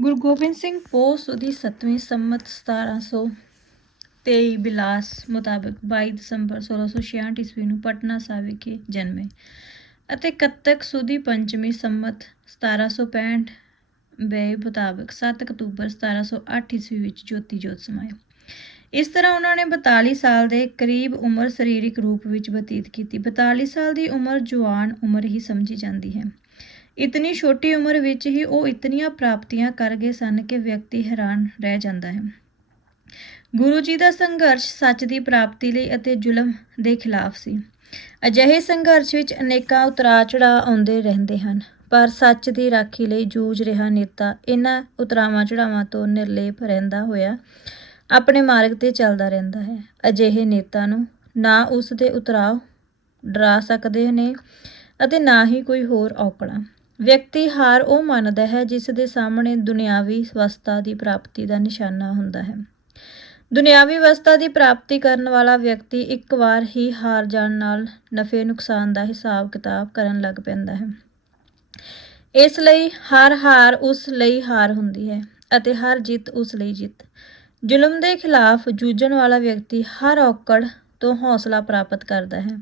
ਗੁਰੂ ਗੋਬਿੰਦ ਸਿੰਘ ਪੋਸ ਦੀ 7ਵੀਂ ਸੰਮਤ 1723 ਬਿਲਾਸ ਮੁਤਾਬਕ 22 ਦਸੰਬਰ 1666 ਈਸਵੀ ਨੂੰ ਪਟਨਾ ਸਾਹਿਬ ਵਿਖੇ ਜਨਮੇ ਅਤੇ ਕੱਤਕ ਸੁਦੀ ਪੰਚਮੀ ਸੰਮਤ 1765 ਵੇ ਮੁਤਾਬਕ 7 ਅਕਤੂਬਰ 1708 ਈਸਵੀ ਵਿੱਚ ਜੋਤੀ ਜੋਤ ਸਮਾਏ। ਇਸ ਤਰ੍ਹਾਂ ਉਹਨਾਂ ਨੇ 42 ਸਾਲ ਦੇ ਕਰੀਬ ਉਮਰ ਸਰੀਰਕ ਰੂਪ ਵਿੱਚ ਬਤੀਤ ਕੀਤੀ। 42 ਸਾਲ ਦੀ ਉਮਰ ਜਵਾਨ ਉਮਰ ਹੀ ਸਮਝੀ ਜਾਂਦੀ ਹੈ। ਇਤਨੀ ਛੋਟੀ ਉਮਰ ਵਿੱਚ ਹੀ ਉਹ ਇਤਨੀਆਂ ਪ੍ਰਾਪਤੀਆਂ ਕਰ ਗਏ ਸਨ ਕਿ ਵਿਅਕਤੀ ਹੈਰਾਨ ਰਹਿ ਜਾਂਦਾ ਹੈ। ਗੁਰੂ ਜੀ ਦਾ ਸੰਘਰਸ਼ ਸੱਚ ਦੀ ਪ੍ਰਾਪਤੀ ਲਈ ਅਤੇ ਜ਼ੁਲਮ ਦੇ ਖਿਲਾਫ ਸੀ। ਅਜਿਹੇ ਸੰਘਰਸ਼ ਵਿੱਚ ਅਨੇਕਾਂ ਉਤਰਾਅ ਚੜਾਅ ਆਉਂਦੇ ਰਹਿੰਦੇ ਹਨ, ਪਰ ਸੱਚ ਦੀ ਰਾਖੀ ਲਈ ਜੂਝ ਰਿਹਾ ਨੇਤਾ ਇਹਨਾਂ ਉਤਰਾਵਾਂ ਚੜਾਵਾਂ ਤੋਂ ਨਿਰਲੇਪ ਰਹਿੰਦਾ ਹੋਇਆ ਆਪਣੇ ਮਾਰਗ ਤੇ ਚੱਲਦਾ ਰਹਿੰਦਾ ਹੈ। ਅਜਿਹੇ ਨੇਤਾ ਨੂੰ ਨਾ ਉਸ ਦੇ ਉਤਰਾਅ ਡਰਾ ਸਕਦੇ ਨੇ ਅਤੇ ਨਾ ਹੀ ਕੋਈ ਹੋਰ ਔਕੜਾਂ। ਵਿਅਕਤੀ ਹਾਰ ਉਹ ਮੰਨਦਾ ਹੈ ਜਿਸ ਦੇ ਸਾਹਮਣੇ ਦੁਨਿਆਵੀ ਵਸਤਾ ਦੀ ਪ੍ਰਾਪਤੀ ਦਾ ਨਿਸ਼ਾਨਾ ਹੁੰਦਾ ਹੈ। ਦੁਨਿਆਵੀ ਵਸਤਾ ਦੀ ਪ੍ਰਾਪਤੀ ਕਰਨ ਵਾਲਾ ਵਿਅਕਤੀ ਇੱਕ ਵਾਰ ਹੀ ਹਾਰ ਜਾਣ ਨਾਲ ਨਫੇ ਨੁਕਸਾਨ ਦਾ ਹਿਸਾਬ ਕਿਤਾਬ ਕਰਨ ਲੱਗ ਪੈਂਦਾ ਹੈ। ਇਸ ਲਈ ਹਰ ਹਾਰ ਉਸ ਲਈ ਹਾਰ ਹੁੰਦੀ ਹੈ ਅਤੇ ਹਰ ਜਿੱਤ ਉਸ ਲਈ ਜਿੱਤ। ਜ਼ੁਲਮ ਦੇ ਖਿਲਾਫ ਜੂਝਣ ਵਾਲਾ ਵਿਅਕਤੀ ਹਰ ਔਕੜ ਤੋਂ ਹੌਸਲਾ ਪ੍ਰਾਪਤ ਕਰਦਾ ਹੈ।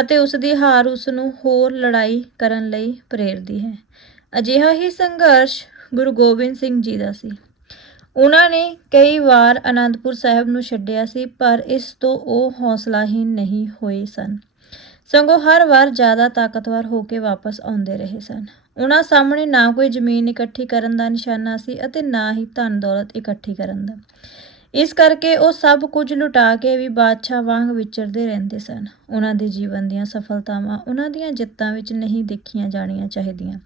ਅਤੇ ਉਸ ਦੀ ਹਾਰ ਉਸ ਨੂੰ ਹੋਰ ਲੜਾਈ ਕਰਨ ਲਈ ਪ੍ਰੇਰਦੀ ਹੈ। ਅਜਿਹਾ ਹੀ ਸੰਘਰਸ਼ ਗੁਰੂ ਗੋਬਿੰਦ ਸਿੰਘ ਜੀ ਦਾ ਸੀ। ਉਹਨਾਂ ਨੇ ਕਈ ਵਾਰ ਅਨੰਦਪੁਰ ਸਾਹਿਬ ਨੂੰ ਛੱਡਿਆ ਸੀ, ਪਰ ਇਸ ਤੋਂ ਉਹ ਹੌਸਲਾਹੀਨ ਨਹੀਂ ਹੋਏ ਸਨ। ਸਗੋਂ ਹਰ ਵਾਰ ਜ਼ਿਆਦਾ ਤਾਕਤਵਰ ਹੋ ਕੇ ਵਾਪਸ ਆਉਂਦੇ ਰਹੇ ਸਨ। ਉਹਨਾਂ ਸਾਹਮਣੇ ਨਾ ਕੋਈ ਜ਼ਮੀਨ ਇਕੱਠੀ ਕਰਨ ਦਾ ਨਿਸ਼ਾਨਾ ਸੀ ਅਤੇ ਨਾ ਹੀ ਧਨ ਦੌਲਤ ਇਕੱਠੀ ਕਰਨ ਦਾ। ਇਸ ਕਰਕੇ ਉਹ ਸਭ ਕੁਝ ਲੁਟਾ ਕੇ ਵੀ ਬਾਦਸ਼ਾਹ ਵਾਂਗ ਵਿਚਰਦੇ ਰਹਿੰਦੇ ਸਨ। ਉਹਨਾਂ ਦੇ ਜੀਵਨ ਦੀਆਂ ਸਫਲਤਾਵਾਂ ਉਹਨਾਂ ਦੀਆਂ ਜਿੱਤਾਂ ਵਿੱਚ ਨਹੀਂ ਦੇਖੀਆਂ ਜਾਣੀਆਂ ਚਾਹੀਦੀਆਂ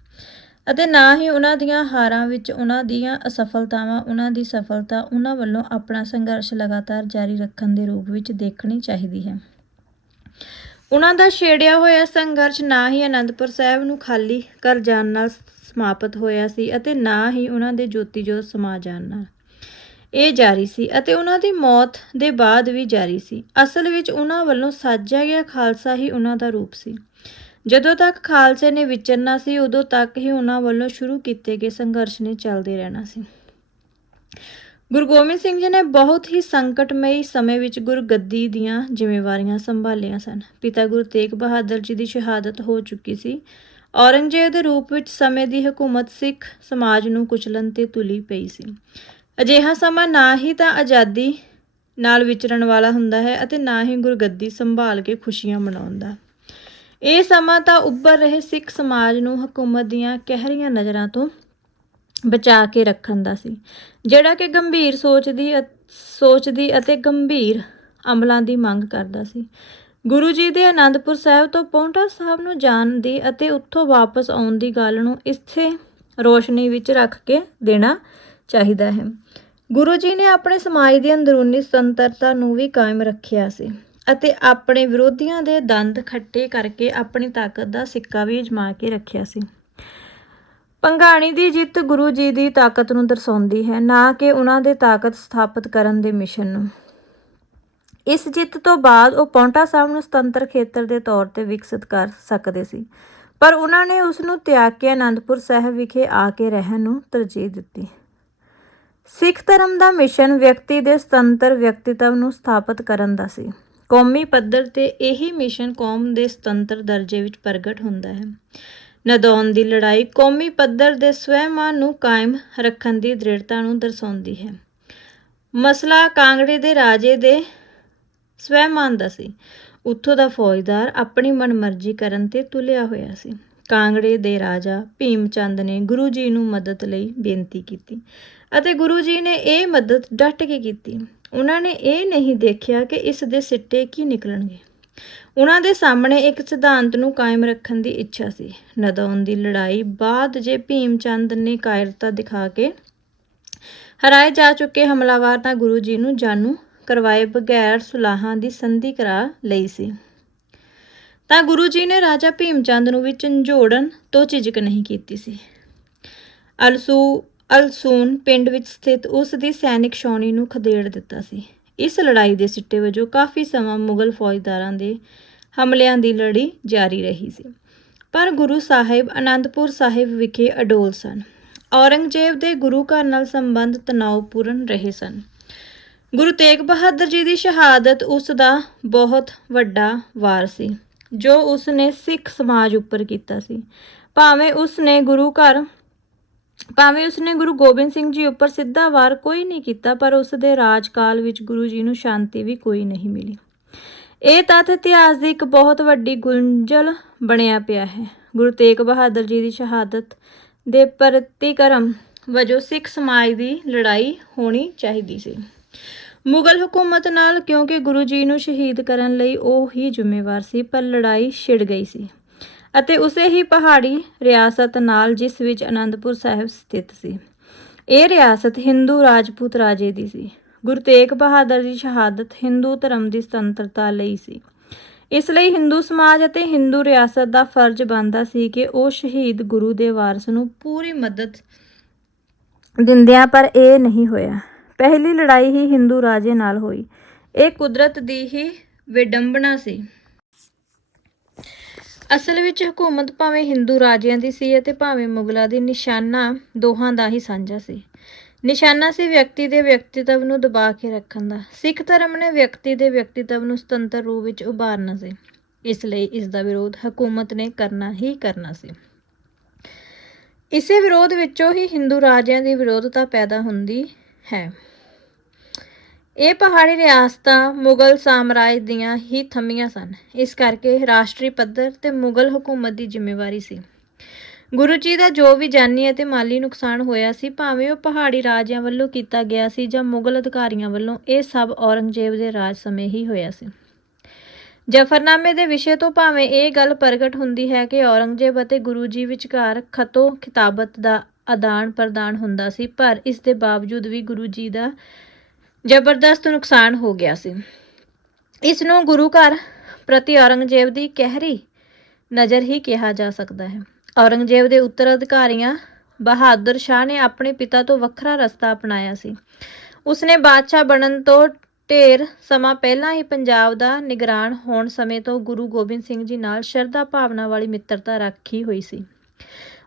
ਅਤੇ ਨਾ ਹੀ ਉਹਨਾਂ ਦੀਆਂ ਹਾਰਾਂ ਵਿੱਚ ਉਹਨਾਂ ਦੀਆਂ ਅਸਫਲਤਾਵਾਂ, ਉਹਨਾਂ ਦੀ ਸਫਲਤਾ ਉਹਨਾਂ ਵੱਲੋਂ ਆਪਣਾ ਸੰਘਰਸ਼ ਲਗਾਤਾਰ ਜਾਰੀ ਰੱਖਣ ਦੇ ਰੂਪ ਵਿੱਚ ਦੇਖਣੀ ਚਾਹੀਦੀ ਹੈ। ਉਹਨਾਂ ਦਾ ਛੇੜਿਆ ਹੋਇਆ ਸੰਘਰਸ਼ ਨਾ ਹੀ ਅਨੰਦਪੁਰ ਸਾਹਿਬ ਨੂੰ ਖਾਲੀ ਕਰ ਜਾਣ ਨਾਲ ਸਮਾਪਤ ਹੋਇਆ ਸੀ ਅਤੇ ਨਾ ਹੀ ਉਹਨਾਂ ਦੇ ਜੋਤੀ ਜੋਤ ਸਮਾ ਜਾਣ ਨਾਲ। ਇਹ ਜਾਰੀ ਸੀ ਅਤੇ ਉਹਨਾਂ ਦੀ ਮੌਤ ਦੇ ਬਾਅਦ ਵੀ ਜਾਰੀ ਸੀ। ਅਸਲ ਵਿੱਚ ਉਹਨਾਂ ਵੱਲੋਂ ਸਾਜਿਆ ਗਿਆ ਖਾਲਸਾ ਹੀ ਉਹਨਾਂ ਦਾ ਰੂਪ ਸੀ। ਜਦੋਂ ਤੱਕ ਖਾਲਸੇ ਨੇ ਵਿਚਰਨਾ ਸੀ, ਉਦੋਂ ਤੱਕ ਹੀ ਉਹਨਾਂ ਵੱਲੋਂ ਸ਼ੁਰੂ ਕੀਤੇ ਗਏ ਸੰਘਰਸ਼ ਨੇ ਚੱਲਦੇ ਰਹਿਣਾ ਸੀ। ਗੁਰੂ ਗੋਬਿੰਦ ਸਿੰਘ ਜੀ ਨੇ ਬਹੁਤ ਹੀ ਸੰਕਟਮਈ ਸਮੇਂ ਵਿੱਚ ਗੁਰਗੱਦੀ ਦੀਆਂ ਜ਼ਿੰਮੇਵਾਰੀਆਂ ਸੰਭਾਲੀਆਂ ਸਨ। ਪਿਤਾ ਗੁਰੂ ਤੇਗ ਬਹਾਦਰ ਜੀ ਦੀ ਸ਼ਹਾਦਤ ਹੋ ਚੁੱਕੀ ਸੀ। ਔਰੰਗਜ਼ੇਬ ਦੇ ਰੂਪ ਵਿੱਚ ਸਮੇਂ ਦੀ ਹਕੂਮਤ ਸਿੱਖ ਸਮਾਜ ਨੂੰ ਕੁਚਲਣ ਤੇ ਤੁਲੀ ਪਈ ਸੀ। ਅਜਿਹਾ ਸਮਾਂ ਨਾ ਹੀ ਤਾਂ ਆਜ਼ਾਦੀ ਨਾਲ ਵਿਚਰਨ ਵਾਲਾ ਹੁੰਦਾ ਹੈ ਅਤੇ ਨਾ ਹੀ ਗੁਰਗੱਦੀ ਸੰਭਾਲ ਕੇ ਖੁਸ਼ੀਆਂ ਮਨਾਉਂਦਾ ਇਹ ਸਮਾਂ ਤਾਂ ਉੱਭਰ ਰਹੇ ਸਿੱਖ ਸਮਾਜ ਨੂੰ ਹਕੂਮਤ ਦੀਆਂ ਕਹਿਰੀਆਂ ਨਜ਼ਰਾਂ ਤੋਂ ਬਚਾ ਕੇ ਰੱਖਣ ਦਾ ਸੀ, ਜਿਹੜਾ ਕਿ ਗੰਭੀਰ ਸੋਚਦੀ ਅ- ਸੋਚਦੀ ਅਤੇ ਗੰਭੀਰ ਅਮਲਾਂ ਦੀ ਮੰਗ ਕਰਦਾ ਸੀ। ਗੁਰੂ ਜੀ ਦੇ ਆਨੰਦਪੁਰ ਸਾਹਿਬ ਤੋਂ ਪੌਂਟਾ ਸਾਹਿਬ ਨੂੰ ਜਾਣ ਦੀ ਅਤੇ ਉੱਥੋਂ ਵਾਪਸ ਆਉਣ ਦੀ ਗੱਲ ਨੂੰ ਇਸੇ ਰੋਸ਼ਨੀ ਵਿੱਚ ਰੱਖ ਕੇ ਦੇਣਾ ਚਾਹੀਦਾ ਹੈ। ਗੁਰੂ ਜੀ ਨੇ ਆਪਣੇ ਸਮਾਜ ਦੀ ਅੰਦਰੂਨੀ ਸੁਤੰਤਰਤਾ ਨੂੰ ਵੀ ਕਾਇਮ ਰੱਖਿਆ ਸੀ ਅਤੇ ਆਪਣੇ ਵਿਰੋਧੀਆਂ ਦੇ ਦੰਦ ਖੱਟੇ ਕਰਕੇ ਆਪਣੀ ਤਾਕਤ ਦਾ ਸਿੱਕਾ ਵੀ ਅਜਮਾ ਕੇ ਰੱਖਿਆ ਸੀ। ਪੰਗਾਣੀ ਦੀ ਜਿੱਤ ਗੁਰੂ ਜੀ ਦੀ ਤਾਕਤ ਨੂੰ ਦਰਸਾਉਂਦੀ ਹੈ, ਨਾ ਕਿ ਉਹਨਾਂ ਦੇ ਤਾਕਤ ਸਥਾਪਿਤ ਕਰਨ ਦੇ ਮਿਸ਼ਨ ਨੂੰ। ਇਸ ਜਿੱਤ ਤੋਂ ਬਾਅਦ ਉਹ ਪੌਂਟਾ ਸਾਹਿਬ ਨੂੰ ਸੁਤੰਤਰ ਖੇਤਰ ਦੇ ਤੌਰ ਤੇ ਵਿਕਸਿਤ ਕਰ ਸਕਦੇ ਸੀ, ਪਰ ਉਹਨਾਂ ਨੇ ਉਸ ਨੂੰ ਤਿਆਗ ਕੇ ਆਨੰਦਪੁਰ ਸਾਹਿਬ ਵਿਖੇ ਆ ਕੇ ਰਹਿਣ ਨੂੰ ਤਰਜੀਹ ਦਿੱਤੀ। ਸਿੱਖ ਧਰਮ ਦਾ ਮਿਸ਼ਨ ਵਿਅਕਤੀ ਦੇ ਸੁਤੰਤਰ ਵਿਅਕਤੀਤਵ ਨੂੰ ਸਥਾਪਿਤ ਕਰਨ ਦਾ ਸੀ। ਕੌਮੀ ਪੱਧਰ ਤੇ ਇਹੀ ਮਿਸ਼ਨ ਕੌਮ ਦੇ ਸੁਤੰਤਰ ਦਰਜੇ ਵਿੱਚ ਪ੍ਰਗਟ ਹੁੰਦਾ ਹੈ। ਨਦੌਨ ਦੀ ਲੜਾਈ ਕੌਮੀ ਪੱਧਰ ਦੇ ਸਵੈਮਾਨ ਨੂੰ ਕਾਇਮ ਰੱਖਣ ਦੀ ਦ੍ਰਿੜਤਾ ਨੂੰ ਦਰਸਾਉਂਦੀ ਹੈ। ਮਸਲਾ ਕਾਂਗੜੇ ਦੇ ਰਾਜੇ ਦੇ ਸਵੈਮਾਨ ਦਾ ਸੀ। ਉੱਥੋਂ ਦਾ ਫੌਜਦਾਰ ਆਪਣੀ ਮਨਮਰਜ਼ੀ ਕਰਨ ਤੇ ਤੁਲਿਆ ਹੋਇਆ ਸੀ। ਕਾਂਗੜੇ ਦੇ ਰਾਜਾ ਭੀਮ ਚੰਦ ਨੇ ਗੁਰੂ ਜੀ ਨੂੰ ਮਦਦ ਲਈ ਬੇਨਤੀ ਕੀਤੀ ਅਤੇ ਗੁਰੂ ਜੀ ਨੇ ਇਹ ਮਦਦ ਡਟ ਕੇ ਕੀਤੀ। ਉਹਨਾਂ ਨੇ ਇਹ ਨਹੀਂ ਦੇਖਿਆ ਕਿ ਇਸ ਦੇ ਸਿੱਟੇ ਕੀ ਨਿਕਲਣਗੇ। ਉਹਨਾਂ ਦੇ ਸਾਹਮਣੇ ਇੱਕ ਸਿਧਾਂਤ ਨੂੰ ਕਾਇਮ ਰੱਖਣ ਦੀ ਇੱਛਾ ਸੀ। ਨਦੌਨ ਦੀ ਲੜਾਈ ਬਾਅਦ ਜੇ ਭੀਮ ਚੰਦ ਨੇ ਕਾਇਰਤਾ ਦਿਖਾ ਕੇ ਹਰਾਏ ਜਾ ਚੁੱਕੇ ਹਮਲਾਵਰ ਤਾਂ ਗੁਰੂ ਜੀ ਨੂੰ ਜਾਣੂ ਕਰਵਾਏ ਬਗੈਰ ਸੁਲਾਹਾਂ ਦੀ ਸੰਧੀ ਕਰਾ ਲਈ ਸੀ। ਤਾਂ ਗੁਰੂ ਜੀ ਨੇ ਰਾਜਾ ਭੀਮ ਚੰਦ ਨੂੰ ਵੀ ਝੰਜੋੜਨ ਤੋਂ ਝਿਜਕ ਨਹੀਂ ਕੀਤੀ ਸੀ। ਅਲਸੂ, ਅਲਸੂਨ ਪਿੰਡ ਵਿੱਚ ਸਥਿਤ ਉਸ ਦੀ ਸੈਨਿਕ ਛਾਉਣੀ ਨੂੰ ਖਦੇੜ ਦਿੱਤਾ ਸੀ। ਇਸ ਲੜਾਈ ਦੇ ਸਿੱਟੇ ਵਜੋਂ ਕਾਫੀ ਸਮਾਂ ਮੁਗਲ ਫੌਜਦਾਰਾਂ ਦੇ ਹਮਲਿਆਂ ਦੀ ਲੜੀ ਜਾਰੀ ਰਹੀ ਸੀ। ਪਰ ਗੁਰੂ ਸਾਹਿਬ ਅਨੰਦਪੁਰ ਸਾਹਿਬ ਵਿਖੇ ਅਡੋਲ ਸਨ। ਔਰੰਗਜ਼ੇਬ ਦੇ ਗੁਰੂ ਘਰ ਨਾਲ ਸੰਬੰਧ ਤਣਾਅਪੂਰਨ ਰਹੇ ਸਨ। ਗੁਰੂ ਤੇਗ ਬਹਾਦਰ ਜੀ ਦੀ ਸ਼ਹਾਦਤ ਉਸ ਦਾ ਬਹੁਤ ਵੱਡਾ ਵਾਰ ਸੀ। ਜੋ ਉਸ ਨੇ ਸਿੱਖ ਸਮਾਜ ਉੱਪਰ ਕੀਤਾ ਸੀ। ਭਾਵੇਂ ਉਸ ਨੇ ਗੁਰੂ ਘਰ, ਭਾਵੇਂ ਉਸ ਨੇ ਗੁਰੂ ਗੋਬਿੰਦ ਸਿੰਘ ਜੀ ਉੱਪਰ ਸਿੱਧਾ ਵਾਰ ਕੋਈ ਨਹੀਂ ਕੀਤਾ, ਪਰ ਉਸ ਦੇ ਰਾਜਕਾਲ ਵਿੱਚ ਗੁਰੂ ਜੀ ਨੂੰ ਸ਼ਾਂਤੀ ਵੀ ਕੋਈ ਨਹੀਂ ਮਿਲੀ। ਇਹ ਤੱਥ ਇਤਿਹਾਸ ਦੀ ਇੱਕ ਬਹੁਤ ਵੱਡੀ ਗੁੰਝਲ ਬਣਿਆ ਪਿਆ ਹੈ। ਗੁਰੂ ਤੇਗ ਬਹਾਦਰ ਜੀ ਦੀ ਸ਼ਹਾਦਤ ਦੇ ਪ੍ਰਤੀਕਰਮ ਵਜੋਂ ਸਿੱਖ ਸਮਾਜ ਦੀ ਲੜਾਈ ਹੋਣੀ ਚਾਹੀਦੀ ਸੀ। ਮੁਗਲ ਹਕੂਮਤ ਨਾਲ ਕਿਉਂਕਿ ਗੁਰੂ ਜੀ ਨੂੰ ਸ਼ਹੀਦ ਕਰਨ ਲਈ ਉਹ ਹੀ ਜ਼ਿੰਮੇਵਾਰ ਸੀ, ਪਰ ਲੜਾਈ ਛਿੜ ਗਈ ਸੀ। ਅਤੇ ਉਸੇ ਹੀ ਪਹਾੜੀ ਰਿਆਸਤ ਨਾਲ ਜਿਸ ਵਿੱਚ ਅਨੰਦਪੁਰ ਸਾਹਿਬ ਸਥਿਤ ਸੀ, ਇਹ ਰਿਆਸਤ ਹਿੰਦੂ ਰਾਜਪੂਤ ਰਾਜੇ ਦੀ ਸੀ। ਗੁਰੂ ਤੇਗ ਬਹਾਦਰ ਦੀ ਸ਼ਹਾਦਤ ਹਿੰਦੂ ਧਰਮ ਦੀ ਸੁਤੰਤਰਤਾ ਲਈ ਸੀ। ਇਸ ਲਈ ਹਿੰਦੂ ਸਮਾਜ ਅਤੇ ਹਿੰਦੂ ਰਿਆਸਤ ਦਾ ਫਰਜ਼ ਬਣਦਾ ਸੀ ਕਿ ਉਹ ਸ਼ਹੀਦ ਗੁਰੂ ਦੇ ਵਾਰਸ ਨੂੰ ਪੂਰੀ ਮਦਦ ਦਿੰਦਿਆਂ, ਪਰ ਇਹ ਨਹੀਂ ਹੋਇਆ। ਪਹਿਲੀ ਲੜਾਈ ਹੀ ਹਿੰਦੂ ਰਾਜੇ ਨਾਲ ਹੋਈ। ਇਹ ਕੁਦਰਤ ਦੀ ਹੀ ਵਿਡੰਬਣਾ ਸੀ। ਅਸਲ ਵਿੱਚ ਹਕੂਮਤ ਭਾਵੇਂ ਹਿੰਦੂ ਰਾਜਿਆਂ ਦੀ ਸੀ ਅਤੇ ਭਾਵੇਂ ਮੁਗਲਾਂ ਦੀ ਨਿਸ਼ਾਨਾ ਦੋਹਾਂ ਦਾ ਹੀ ਸਾਂਝਾ ਸੀ। ਨਿਸ਼ਾਨਾ ਸੀ ਵਿਅਕਤੀ ਦੇ ਵਿਅਕਤੀਤਵ ਨੂੰ ਦਬਾ ਕੇ ਰੱਖਣ ਦਾ। ਸਿੱਖ ਧਰਮ ਨੇ ਵਿਅਕਤੀ ਦੇ ਵਿਅਕਤੀਤਵ ਨੂੰ ਸੁਤੰਤਰ ਰੂਪ ਵਿੱਚ ਉਭਾਰਨਾ ਸੀ। ਇਸ ਲਈ ਇਸ ਦਾ ਵਿਰੋਧ ਹਕੂਮਤ ਨੇ ਕਰਨਾ ਹੀ ਕਰਨਾ ਸੀ। ਇਸੇ ਵਿਰੋਧ ਵਿੱਚੋਂ ਹੀ ਹਿੰਦੂ ਰਾਜਿਆਂ ਦੀ ਵਿਰੋਧਤਾ ਪੈਦਾ ਹੁੰਦੀ ਹੈ। ਇਹ ਪਹਾੜੀ ਰਿਆਸਤਾਂ ਮੁਗਲ ਸਾਮਰਾਜ ਦੀਆਂ ਹੀ ਥੰਮੀਆਂ ਸਨ। ਇਸ ਕਰਕੇ ਰਾਸ਼ਟਰੀ ਪੱਧਰ ਤੇ ਮੁਗਲ ਹਕੂਮਤ ਦੀ ਜ਼ਿੰਮੇਵਾਰੀ ਸੀ। ਗੁਰੂ ਜੀ ਦਾ ਜੋ ਵੀ ਜਾਨੀ ਅਤੇ ਮਾਲੀ ਨੁਕਸਾਨ ਹੋਇਆ ਸੀ, ਭਾਵੇਂ ਉਹ ਪਹਾੜੀ ਰਾਜਿਆਂ ਵੱਲੋਂ ਕੀਤਾ ਗਿਆ ਸੀ ਜਾਂ ਮੁਗਲ ਅਧਿਕਾਰੀਆਂ ਵੱਲੋਂ, ਇਹ ਸਭ ਔਰੰਗਜ਼ੇਬ ਦੇ ਰਾਜ ਸਮੇਂ ਹੀ ਹੋਇਆ ਸੀ। ਜਫਰਨਾਮੇ ਦੇ ਵਿਸ਼ੇ ਤੋਂ ਭਾਵੇਂ ਇਹ ਗੱਲ ਪ੍ਰਗਟ ਹੁੰਦੀ ਹੈ ਕਿ ਔਰੰਗਜ਼ੇਬ ਅਤੇ ਗੁਰੂ ਜੀ ਵਿਚਕਾਰ ਖਤੋ ਖਿਤਾਬਤ ਦਾ ਆਦਾਨ ਪ੍ਰਦਾਨ ਹੁੰਦਾ ਸੀ, ਪਰ ਇਸ ਦੇ ਬਾਵਜੂਦ ਵੀ ਗੁਰੂ ਜੀ ਦਾ ਜ਼ਬਰਦਸਤ ਨੁਕਸਾਨ ਹੋ ਗਿਆ ਸੀ। ਇਸ ਨੂੰ ਗੁਰੂ ਘਰ ਪ੍ਰਤੀ ਔਰੰਗਜ਼ੇਬ ਦੀ ਕਹਿਰੀ ਨਜ਼ਰ ਹੀ ਕਿਹਾ ਜਾ ਸਕਦਾ ਹੈ। ਔਰੰਗਜ਼ੇਬ ਦੇ ਉੱਤਰਾਧਿਕਾਰੀਆਂ ਬਹਾਦਰ ਸ਼ਾਹ ਨੇ ਆਪਣੇ ਪਿਤਾ ਤੋਂ ਵੱਖਰਾ ਰਸਤਾ ਅਪਣਾਇਆ ਸੀ। ਉਸਨੇ ਬਾਦਸ਼ਾਹ ਬਣਨ ਤੋਂ ਢੇਰ ਸਮਾਂ ਪਹਿਲਾਂ ਹੀ ਪੰਜਾਬ ਦਾ ਨਿਗਰਾਨ ਹੋਣ ਸਮੇਂ ਤੋਂ ਗੁਰੂ ਗੋਬਿੰਦ ਸਿੰਘ ਜੀ ਨਾਲ ਸ਼ਰਧਾ ਭਾਵਨਾ ਵਾਲੀ ਮਿੱਤਰਤਾ ਰੱਖੀ ਹੋਈ ਸੀ।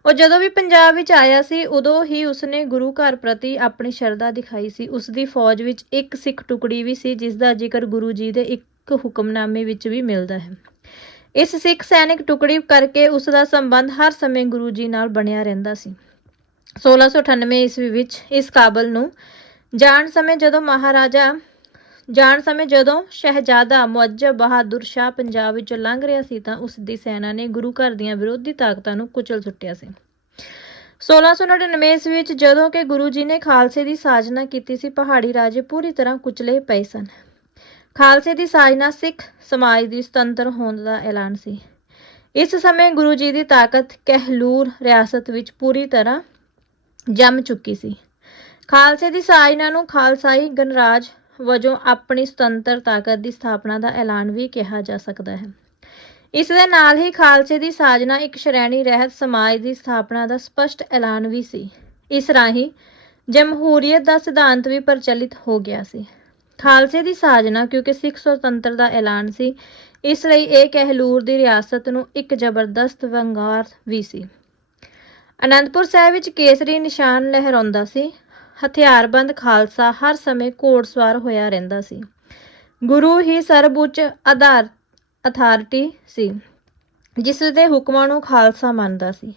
ਉਹ ਜਦੋਂ ਵੀ ਪੰਜਾਬ ਵਿੱਚ ਆਇਆ ਸੀ, ਉਦੋਂ ਹੀ ਉਸਨੇ ਗੁਰੂ ਘਰ ਪ੍ਰਤੀ ਆਪਣੀ ਸ਼ਰਧਾ ਦਿਖਾਈ ਸੀ। ਉਸ ਦੀ ਫੌਜ ਵਿੱਚ ਇੱਕ ਸਿੱਖ ਟੁਕੜੀ ਵੀ ਸੀ, ਜਿਸ ਦਾ ਜ਼ਿਕਰ ਗੁਰੂ ਜੀ ਦੇ ਇੱਕ ਹੁਕਮਨਾਮੇ ਵਿੱਚ ਵੀ ਮਿਲਦਾ ਹੈ। ਇਸ ਸਿੱਖ ਸੈਨਿਕ ਟੁਕੜੀ ਕਰਕੇ ਉਸ ਦਾ ਸੰਬੰਧ ਹਰ ਸਮੇਂ ਗੁਰੂ ਜੀ ਨਾਲ ਬਣਿਆ ਰਹਿੰਦਾ ਸੀ। 1698 ਈਸਵੀ ਵਿੱਚ ਇਸ ਕਾਬਲ ਨੂੰ ਜਾਣ ਸਮੇਂ ਜਦੋਂ ਮਹਾਰਾਜਾ ਜਾਣ ਸਮੇਂ ਜਦੋਂ ਸ਼ਹਿਜ਼ਾਦਾ ਮੁਅੱਜਬ ਬਹਾਦਰ ਸ਼ਾਹ ਪੰਜਾਬ ਵਿੱਚੋਂ ਲੰਘ ਰਿਹਾ ਸੀ ਤਾਂ ਉਸ ਦੀ ਸੈਨਾ ਨੇ ਗੁਰੂ ਘਰ ਦੀਆਂ ਵਿਰੋਧੀ ਤਾਕਤਾਂ ਨੂੰ ਕੁਚਲ ਸੁੱਟਿਆ ਸੀ। 1699 ਈਸਵੀ ਵਿੱਚ ਜਦੋਂ ਕਿ ਗੁਰੂ ਜੀ ਨੇ ਖਾਲਸੇ ਦੀ ਸਾਜਨਾ ਕੀਤੀ ਸੀ, ਪਹਾੜੀ ਰਾਜੇ ਪੂਰੀ ਤਰ੍ਹਾਂ ਕੁਚਲੇ ਪਏ ਸਨ। ਖਾਲਸੇ ਦੀ ਸਾਜਨਾ ਸਿੱਖ ਸਮਾਜ ਦੀ ਸੁਤੰਤਰ ਹੋਣ ਦਾ ਐਲਾਨ ਸੀ। ਇਸ ਸਮੇਂ ਗੁਰੂ ਜੀ ਦੀ ਤਾਕਤ ਕਹਿਲੂਰ ਰਿਆਸਤ ਵਿੱਚ ਪੂਰੀ ਤਰ੍ਹਾਂ ਜੰਮ ਚੁੱਕੀ ਸੀ। ਖਾਲਸੇ ਦੀ ਸਾਜਨਾ ਨੂੰ ਖਾਲਸਾਈ ਗਣਰਾਜ ਵਜੋਂ ਆਪਣੀ ਸੁਤੰਤਰ ਤਾਕਤ ਦੀ ਸਥਾਪਨਾ ਦਾ ਐਲਾਨ ਵੀ ਕਿਹਾ ਜਾ ਸਕਦਾ ਹੈ। ਇਸ ਦੇ ਨਾਲ ਹੀ ਖਾਲਸੇ ਦੀ ਸਾਜਨਾ ਇੱਕ ਸ਼੍ਰੇਣੀ ਰਹਿਤ ਸਮਾਜ ਦੀ ਸਥਾਪਨਾ ਦਾ ਸਪਸ਼ਟ ਐਲਾਨ ਵੀ ਸੀ। ਇਸ ਰਾਹੀਂ ਜਮਹੂਰੀਅਤ ਦਾ ਸਿਧਾਂਤ ਵੀ ਪ੍ਰਚਲਿਤ ਹੋ ਗਿਆ ਸੀ। ਖਾਲਸੇ ਦੀ ਸਾਜਨਾ ਕਿਉਂਕਿ ਸਿੱਖ ਸੁਤੰਤਰ ਦਾ ਐਲਾਨ ਸੀ, ਇਸ ਲਈ ਇਹ ਕਹਿਲੂਰ ਦੀ ਰਿਆਸਤ ਨੂੰ ਇੱਕ ਜ਼ਬਰਦਸਤ ਵੰਗਾਰ ਵੀ ਸੀ। ਅਨੰਦਪੁਰ ਸਾਹਿਬ ਵਿੱਚ ਕੇਸਰੀ ਨਿਸ਼ਾਨ ਲਹਿਰਾਉਂਦਾ ਸੀ ਹਥਿਆਰਬੰਦ ਖਾਲਸਾ ਹਰ ਸਮੇਂ ਘੋੜਸਵਾਰ ਹੋਇਆ ਰਹਿੰਦਾ ਸੀ। ਗੁਰੂ ਹੀ ਸਰਬਉੱਚ ਆਧਾਰ ਅਥਾਰਟੀ ਸੀ ਜਿਸ ਦੇ ਹੁਕਮਾਂ ਨੂੰ ਖਾਲਸਾ ਮੰਨਦਾ ਸੀ।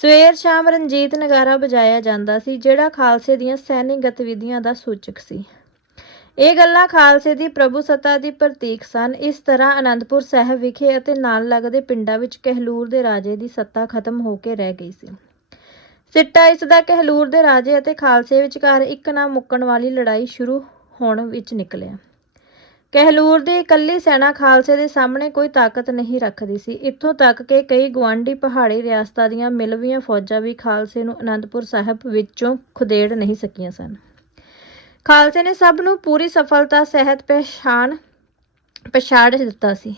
ਸਵੇਰ ਸ਼ਾਮ ਰਣਜੀਤ ਨਗਾਰਾ ਵਜਾਇਆ ਜਾਂਦਾ ਸੀ, ਜਿਹੜਾ ਖਾਲਸੇ ਦੀਆਂ ਸੈਨਿਕ ਗਤੀਵਿਧੀਆਂ ਦਾ ਸੂਚਕ ਸੀ। ਇਹ ਗੱਲਾਂ ਖਾਲਸੇ ਦੀ ਪ੍ਰਭੂ ਸੱਤਾ ਦੀ ਪ੍ਰਤੀਕ ਸਨ। ਇਸ ਤਰ੍ਹਾਂ ਅਨੰਦਪੁਰ ਸਾਹਿਬ ਵਿਖੇ ਅਤੇ ਨਾਲ ਲੱਗਦੇ ਪਿੰਡਾਂ ਵਿੱਚ ਕਹਿਲੂਰ ਦੇ ਰਾਜੇ ਦੀ ਸੱਤਾ ਖਤਮ ਹੋ ਕੇ ਰਹਿ ਗਈ ਸੀ। ਸਿੱਟਾ ਇਸ ਦਾ ਕਹਿਲੂਰ ਦੇ ਰਾਜੇ ਅਤੇ ਖਾਲਸੇ ਵਿਚਕਾਰ ਇੱਕ ਨਾ ਮੁੱਕਣ ਵਾਲੀ ਲੜਾਈ ਸ਼ੁਰੂ ਹੋਣ ਵਿੱਚ ਨਿਕਲਿਆ। ਕਹਿਲੂਰ ਦੀ ਇਕੱਲੀ ਸੈਨਾ ਖਾਲਸੇ ਦੇ ਸਾਹਮਣੇ ਕੋਈ ਤਾਕਤ ਨਹੀਂ ਰੱਖਦੀ ਸੀ। ਇੱਥੋਂ ਤੱਕ ਕਿ ਕਈ ਗਵਾਂਢੀ ਪਹਾੜੀ ਰਿਆਸਤਾਂ ਦੀਆਂ ਮਿਲਵੀਆਂ ਫੌਜਾਂ ਵੀ ਖਾਲਸੇ ਨੂੰ ਅਨੰਦਪੁਰ ਸਾਹਿਬ ਵਿੱਚੋਂ ਖੁਦੇੜ ਨਹੀਂ ਸਕੀਆਂ ਸਨ। ਖਾਲਸੇ ਨੇ ਸਭ ਨੂੰ ਪੂਰੀ ਸਫਲਤਾ, ਸਹਿਤ ਪਛਾਣ ਪਛਾੜ ਦਿੱਤਾ ਸੀ।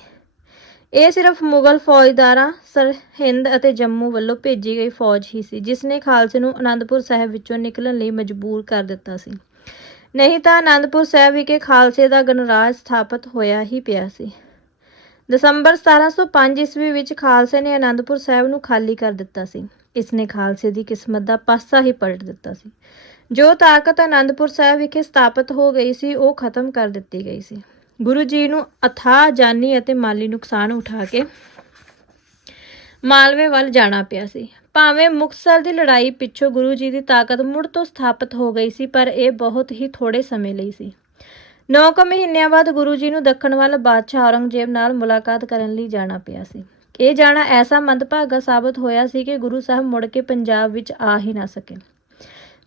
ਇਹ ਸਿਰਫ ਮੁਗਲ ਫੌਜਦਾਰਾਂ ਸਰਹਿੰਦ ਅਤੇ ਜੰਮੂ ਵੱਲੋਂ ਭੇਜੀ ਗਈ ਫੌਜ ਹੀ ਸੀ ਜਿਸ ਨੇ ਖਾਲਸੇ ਨੂੰ ਅਨੰਦਪੁਰ ਸਾਹਿਬ ਵਿੱਚੋਂ ਨਿਕਲਣ ਲਈ ਮਜਬੂਰ ਕਰ ਦਿੱਤਾ ਸੀ। ਨਹੀਂ ਤਾਂ ਅਨੰਦਪੁਰ ਸਾਹਿਬ ਵਿਖੇ ਖਾਲਸੇ ਦਾ ਗਣਰਾਜ ਸਥਾਪਿਤ ਹੋਇਆ ਹੀ ਪਿਆ ਸੀ। ਦਸੰਬਰ 1705 ਈਸਵੀ ਵਿੱਚ ਖਾਲਸੇ ਨੇ ਅਨੰਦਪੁਰ ਸਾਹਿਬ ਨੂੰ ਖਾਲੀ ਕਰ ਦਿੱਤਾ ਸੀ। ਇਸ ਨੇ ਖਾਲਸੇ ਦੀ ਕਿਸਮਤ ਦਾ ਪਾਸਾ ਹੀ ਪਲਟ ਦਿੱਤਾ ਸੀ। ਜੋ ਤਾਕਤ ਅਨੰਦਪੁਰ ਸਾਹਿਬ ਵਿਖੇ ਸਥਾਪਿਤ ਹੋ ਗਈ ਸੀ, ਉਹ ਖਤਮ ਕਰ ਦਿੱਤੀ ਗਈ ਸੀ। ਗੁਰੂ ਜੀ ਨੂੰ ਅਥਾਹ, ਜਾਨੀ ਅਤੇ ਮਾਲੀ ਨੁਕਸਾਨ ਉਠਾ ਕੇ ਮਾਲਵੇ ਵੱਲ ਜਾਣਾ ਪਿਆ ਸੀ। ਭਾਵੇਂ ਮੁਕਤਸਰ ਦੀ ਲੜਾਈ ਪਿੱਛੋਂ ਗੁਰੂ ਜੀ ਦੀ ਤਾਕਤ ਮੁੜ ਤੋਂ ਸਥਾਪਿਤ ਹੋ ਗਈ ਸੀ, ਪਰ ਇਹ ਬਹੁਤ ਹੀ ਥੋੜੇ ਸਮੇਂ ਲਈ ਸੀ। 9 ਕੁ ਮਹੀਨਿਆਂ ਬਾਅਦ ਗੁਰੂ ਜੀ ਨੂੰ ਦੱਖਣ ਵੱਲ ਬਾਦਸ਼ਾਹ ਔਰੰਗਜ਼ੇਬ ਨਾਲ ਮੁਲਾਕਾਤ ਕਰਨ ਲਈ ਜਾਣਾ ਪਿਆ ਸੀ। ਇਹ ਜਾਣਾ ਐਸਾ ਮੰਦਭਾਗਾ ਸਾਬਤ ਹੋਇਆ ਸੀ ਕਿ ਗੁਰੂ ਸਾਹਿਬ ਮੁੜ ਕੇ ਪੰਜਾਬ ਵਿੱਚ ਆ ਹੀ ਨਾ ਸਕੇ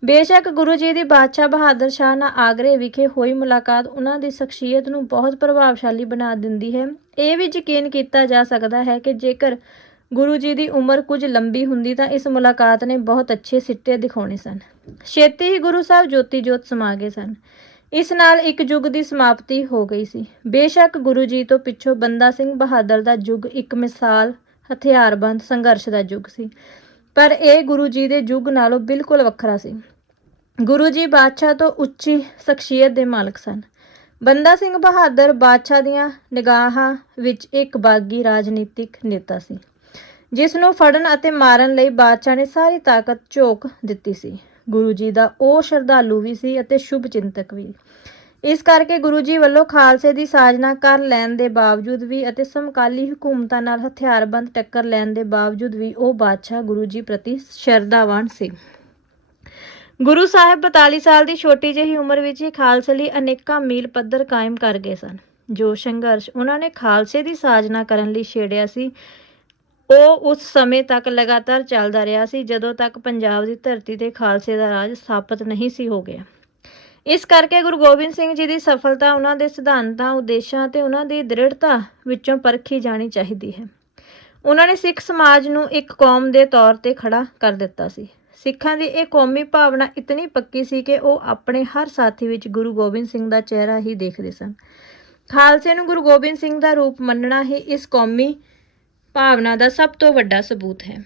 ਬੇਸ਼ੱਕ ਗੁਰੂ ਜੀ ਦੀ ਬਾਦਸ਼ਾਹ ਬਹਾਦਰ ਸ਼ਾਹ ਨਾਲ ਆਗਰੇ ਵਿਖੇ ਹੋਈ ਮੁਲਾਕਾਤ ਉਹਨਾਂ ਦੀ ਸ਼ਖਸੀਅਤ ਨੂੰ ਬਹੁਤ ਪ੍ਰਭਾਵਸ਼ਾਲੀ ਬਣਾ ਦਿੰਦੀ ਹੈ। ਇਹ ਵੀ ਯਕੀਨ ਕੀਤਾ ਜਾ ਸਕਦਾ ਹੈ ਕਿ ਜੇਕਰ ਗੁਰੂ ਜੀ ਦੀ ਉਮਰ ਕੁਝ ਲੰਬੀ ਹੁੰਦੀ ਤਾਂ ਇਸ ਮੁਲਾਕਾਤ ਨੇ ਬਹੁਤ ਅੱਛੇ ਸਿੱਟੇ ਦਿਖਾਉਣੇ ਸਨ। ਛੇਤੀ ਹੀ ਗੁਰੂ ਸਾਹਿਬ ਜੋਤੀ ਜੋਤ ਸਮਾ ਗਏ ਸਨ। ਇਸ ਨਾਲ ਇੱਕ ਯੁੱਗ ਦੀ ਸਮਾਪਤੀ ਹੋ ਗਈ ਸੀ। ਬੇਸ਼ੱਕ ਗੁਰੂ ਜੀ ਤੋਂ ਪਿੱਛੋਂ ਬੰਦਾ ਸਿੰਘ ਬਹਾਦਰ ਦਾ ਯੁੱਗ ਇੱਕ ਮਿਸਾਲ, ਹਥਿਆਰਬੰਦ ਸੰਘਰਸ਼ ਦਾ ਯੁੱਗ ਸੀ। ਪਰ ਇਹ ਗੁਰੂ ਜੀ ਦੇ ਯੁੱਗ ਨਾਲੋਂ ਬਿਲਕੁਲ ਵੱਖਰਾ ਸੀ। ਗੁਰੂ ਜੀ ਬਾਦਸ਼ਾਹ ਤੋਂ ਉੱਚੀ ਸ਼ਖਸੀਅਤ ਦੇ ਮਾਲਕ ਸਨ। ਬੰਦਾ ਸਿੰਘ ਬਹਾਦਰ ਬਾਦਸ਼ਾਹ ਦੀਆਂ ਨਿਗਾਹਾਂ ਵਿੱਚ ਇੱਕ ਬਾਗੀ ਰਾਜਨੀਤਿਕ ਨੇਤਾ ਸੀ, ਜਿਸ ਨੂੰ ਫੜਨ ਅਤੇ ਮਾਰਨ ਲਈ ਬਾਦਸ਼ਾਹ ਨੇ ਸਾਰੀ ਤਾਕਤ ਝੋਕ ਦਿੱਤੀ ਸੀ। ਗੁਰੂ ਜੀ ਦਾ ਉਹ ਸ਼ਰਧਾਲੂ ਵੀ ਸੀ ਅਤੇ ਸ਼ੁਭ ਚਿੰਤਕ ਵੀ। ਇਸ ਕਰਕੇ ਗੁਰੂ ਜੀ ਵੱਲੋਂ ਖਾਲਸੇ ਦੀ ਸਾਜਨਾ ਕਰ ਲੈਣ ਦੇ ਬਾਵਜੂਦ ਵੀ ਅਤੇ ਸਮਕਾਲੀ ਹਕੂਮਤਾਂ ਨਾਲ ਹਥਿਆਰਬੰਦ ਟੱਕਰ ਲੈਣ ਦੇ ਬਾਵਜੂਦ ਵੀ ਉਹ ਬਾਦਸ਼ਾਹ ਗੁਰੂ ਜੀ ਪ੍ਰਤੀ ਸ਼ਰਧਾਵਾਨ ਸੀ। ਗੁਰੂ ਸਾਹਿਬ 42 ਸਾਲ ਦੀ ਛੋਟੀ ਜਿਹੀ ਉਮਰ ਵਿੱਚ ਹੀ ਖਾਲਸੇ ਲਈ ਅਨੇਕਾਂ ਮੀਲ ਪੱਧਰ ਕਾਇਮ ਕਰ ਗਏ ਸਨ। ਜੋ ਸੰਘਰਸ਼ ਉਹਨਾਂ ਨੇ ਖਾਲਸੇ ਦੀ ਸਾਜਨਾ ਕਰਨ ਲਈ ਛੇੜਿਆ ਸੀ, ਉਹ ਉਸ ਸਮੇਂ ਤੱਕ ਲਗਾਤਾਰ ਚੱਲਦਾ ਰਿਹਾ ਸੀ ਜਦੋਂ ਤੱਕ ਪੰਜਾਬ ਦੀ ਧਰਤੀ ਤੇ ਖਾਲਸੇ ਦਾ ਰਾਜ ਸਥਾਪਿਤ ਨਹੀਂ ਸੀ ਹੋ ਗਿਆ। ਇਸ ਕਰਕੇ ਗੁਰੂ ਗੋਬਿੰਦ ਸਿੰਘ ਜੀ ਦੀ ਸਫਲਤਾ, ਉਹਨਾਂ ਦੇ ਸਿਧਾਂਤਾਂ, ਉਦੇਸ਼ਾਂ ਤੇ ਉਹਨਾਂ ਦੀ ਦ੍ਰਿੜਤਾ ਵਿੱਚੋਂ ਪਰਖੀ ਜਾਣੀ ਚਾਹੀਦੀ ਹੈ। ਉਹਨਾਂ ਨੇ ਸਿੱਖ ਸਮਾਜ ਨੂੰ ਇੱਕ ਕੌਮ ਦੇ ਤੌਰ ਤੇ ਖੜਾ ਕਰ ਦਿੱਤਾ ਸੀ। ਸਿੱਖਾਂ ਦੀ ਇਹ ਕੌਮੀ ਭਾਵਨਾ ਇਤਨੀ ਪੱਕੀ ਸੀ ਕਿ ਉਹ ਆਪਣੇ ਹਰ ਸਾਥੀ ਵਿੱਚ ਗੁਰੂ ਗੋਬਿੰਦ ਸਿੰਘ ਦਾ ਚਿਹਰਾ ਹੀ ਦੇਖਦੇ ਸਨ। ਖਾਲਸੇ ਨੂੰ ਗੁਰੂ ਗੋਬਿੰਦ ਸਿੰਘ ਦਾ ਰੂਪ ਮੰਨਣਾ ਹੀ ਇਸ ਕੌਮੀ ਭਾਵਨਾ ਦਾ ਸਭ ਤੋਂ ਵੱਡਾ ਸਬੂਤ ਹੈ।